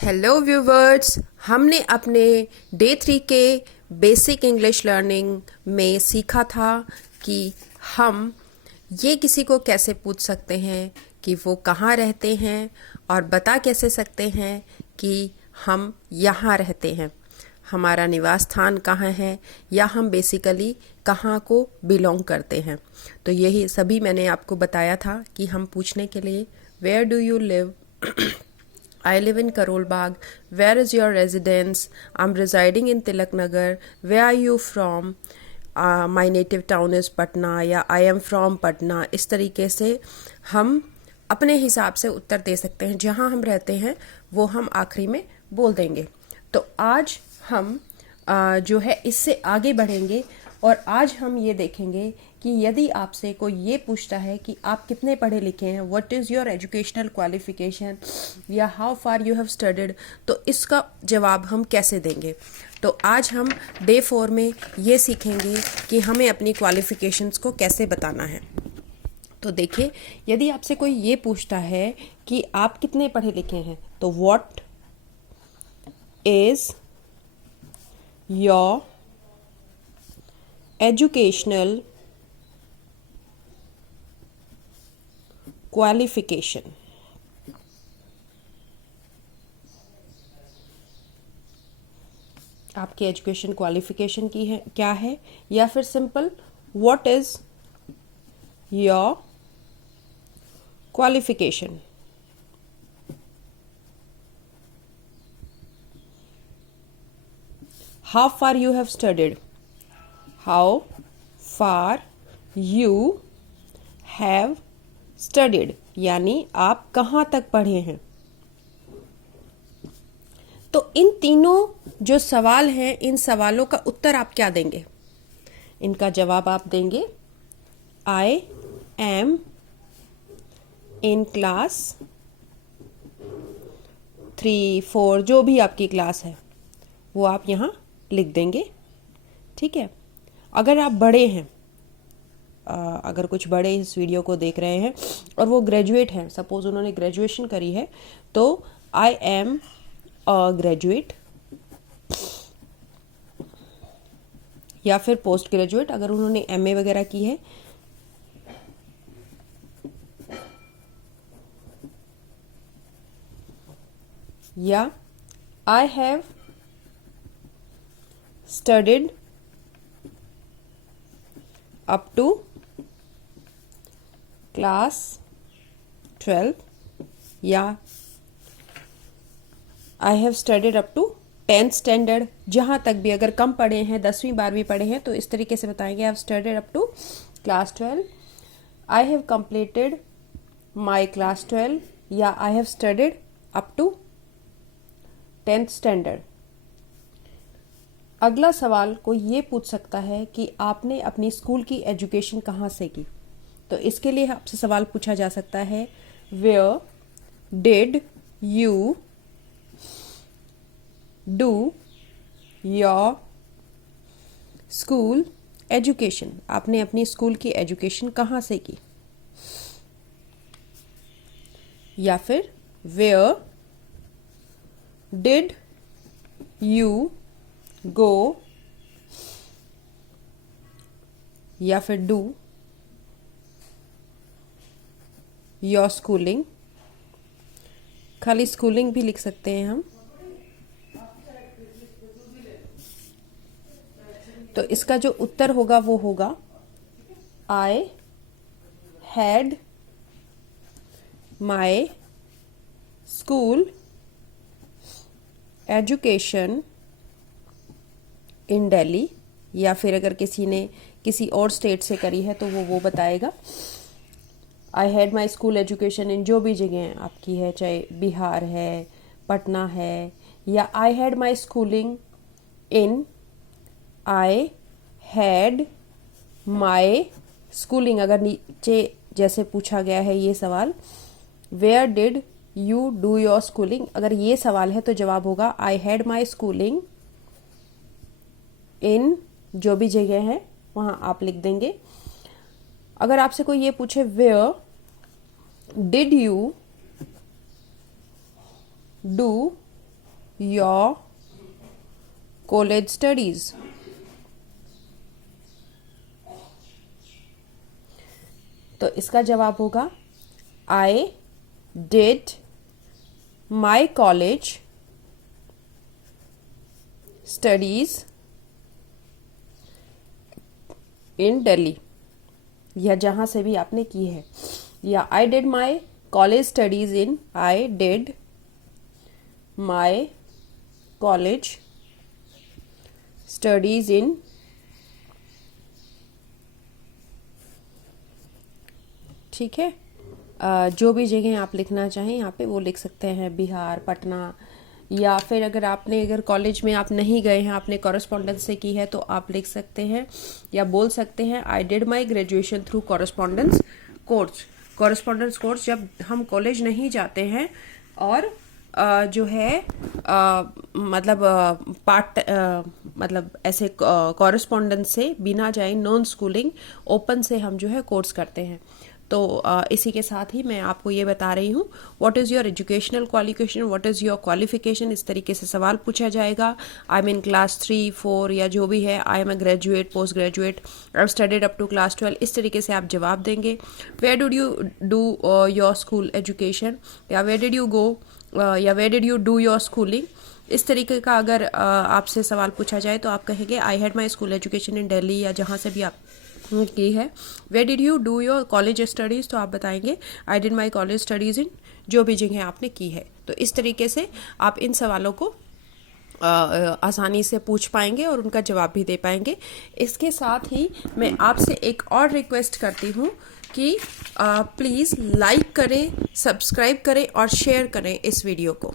Hello viewers, हमने अपने day 3 के बेसिक इंग्लिश लर्निंग में सीखा था कि हम ये किसी को कैसे पूछ सकते हैं कि वो कहाँ रहते हैं और बता कैसे सकते हैं कि हम यहाँ रहते हैं, हमारा निवास स्थान कहाँ है या हम बेसिकली कहाँ को बिलोंग करते हैं। तो यही सभी मैंने आपको बताया था कि हम पूछने के लिए where do you live, I live in Karol Bagh. Where is your residence? I'm residing in Tilak Nagar. Where are you from? My native town is Patna या I am from Patna। इस तरीके से हम अपने हिसाब से उत्तर दे सकते हैं। जहाँ हम रहते हैं वो हम आखिरी में बोल देंगे। तो आज हम जो है इससे आगे बढ़ेंगे और आज हम ये देखेंगे कि यदि आपसे कोई ये पूछता है कि आप कितने पढ़े लिखे हैं, what is your educational qualification या how far you have studied, तो इसका जवाब हम कैसे देंगे। तो आज हम डे 4 में ये सीखेंगे कि हमें अपनी क्वालिफिकेशंस को कैसे बताना है। तो देखिए, यदि आपसे कोई ये पूछता है कि आप कितने पढ़े लिखे हैं, तो what is your educational qualification. आपकी एजुकेशन क्वालिफिकेशन की है क्या है, या फिर simple what is your qualification. How far you have studied, how far you have studied यानी आप कहाँ तक पढ़े हैं। तो इन तीनों जो सवाल हैं, इन सवालों का उत्तर आप क्या देंगे? इनका जवाब आप देंगे आई एम इन क्लास 3, 4 जो भी आपकी क्लास है वो आप यहाँ लिख देंगे। ठीक है। अगर आप बड़े हैं, अगर कुछ बड़े इस वीडियो को देख रहे हैं और वो ग्रेजुएट हैं, सपोज उन्होंने ग्रेजुएशन करी है, तो आई एम अ ग्रेजुएट, या फिर पोस्ट ग्रेजुएट अगर उन्होंने एमए वगैरह की है, या I have studied up to class 12, या I have studied up to 10th standard. जहाँ तक भी अगर कम पढ़े हैं, 10वीं 12वीं पढ़े हैं, तो इस तरीके से बताएंगे I have studied up to class 12, I have completed my class 12, या I have studied up to 10th standard. अगला सवाल कोई ये पूछ सकता है कि आपने अपनी स्कूल की एजुकेशन कहाँ से की। तो इसके लिए आपसे सवाल पूछा जा सकता है where did you do your school education, आपने अपनी स्कूल की एजुकेशन कहाँ से की। या फिर वेयर डिड यू गो, या फिर डू योर स्कूलिंग। खाली स्कूलिंग भी लिख सकते हैं हम। तो इसका जो उत्तर होगा वो होगा आई had my school education in Delhi, या फिर अगर किसी ने किसी और स्टेट से करी है तो वो बताएगा आई हैड माई स्कूल एजुकेशन इन जो भी जगह आपकी है, चाहे बिहार है, पटना है, या I had my schooling in, I had my schooling अगर नीचे जैसे पूछा गया है ये सवाल, where did you do your schooling अगर ये सवाल है तो जवाब होगा आई हैड माई स्कूलिंग इन जो भी जगह है वहाँ आप लिख देंगे। अगर आपसे कोई ये पूछे where did you do your college studies. तो इसका जवाब होगा I did my college studies in Delhi, या जहां से भी आपने की है, या I did my college studies in, I did my college studies in, ठीक है। जो भी जगह आप लिखना चाहें यहाँ पे वो लिख सकते हैं, बिहार, पटना, या फिर अगर कॉलेज में आप नहीं गए हैं, आपने कॉरेस्पॉन्डेंस से की है, तो आप लिख सकते हैं या बोल सकते हैं आई did my graduation through correspondence course. Correspondence course जब हम कॉलेज नहीं जाते हैं और जो है मतलब ऐसे कॉरेस्पॉन्डेंस से बिना जाए नॉन स्कूलिंग ओपन से हम जो है कोर्स करते हैं। तो इसी के साथ ही मैं आपको ये बता रही हूँ what is your educational qualification, what is your qualification, इस तरीके से सवाल पूछा जाएगा। आई मीन क्लास 3, 4 या जो भी है, I am a graduate, post graduate, I have studied up to class 12, इस तरीके से आप जवाब देंगे। Where did you do your school education, या वेयर डिड यू गो, या where did you do your schooling, इस तरीके का अगर आपसे सवाल पूछा जाए तो आप कहेंगे I had my school education in Delhi, या जहाँ से भी आप की है। Where did you do your college studies, तो आप बताएंगे I did my college studies in, जो भी जगह आपने की है। तो इस तरीके से आप इन सवालों को आसानी से पूछ पाएंगे और उनका जवाब भी दे पाएंगे। इसके साथ ही मैं आपसे एक और रिक्वेस्ट करती हूँ कि प्लीज़ लाइक करें, सब्सक्राइब करें और शेयर करें इस वीडियो को।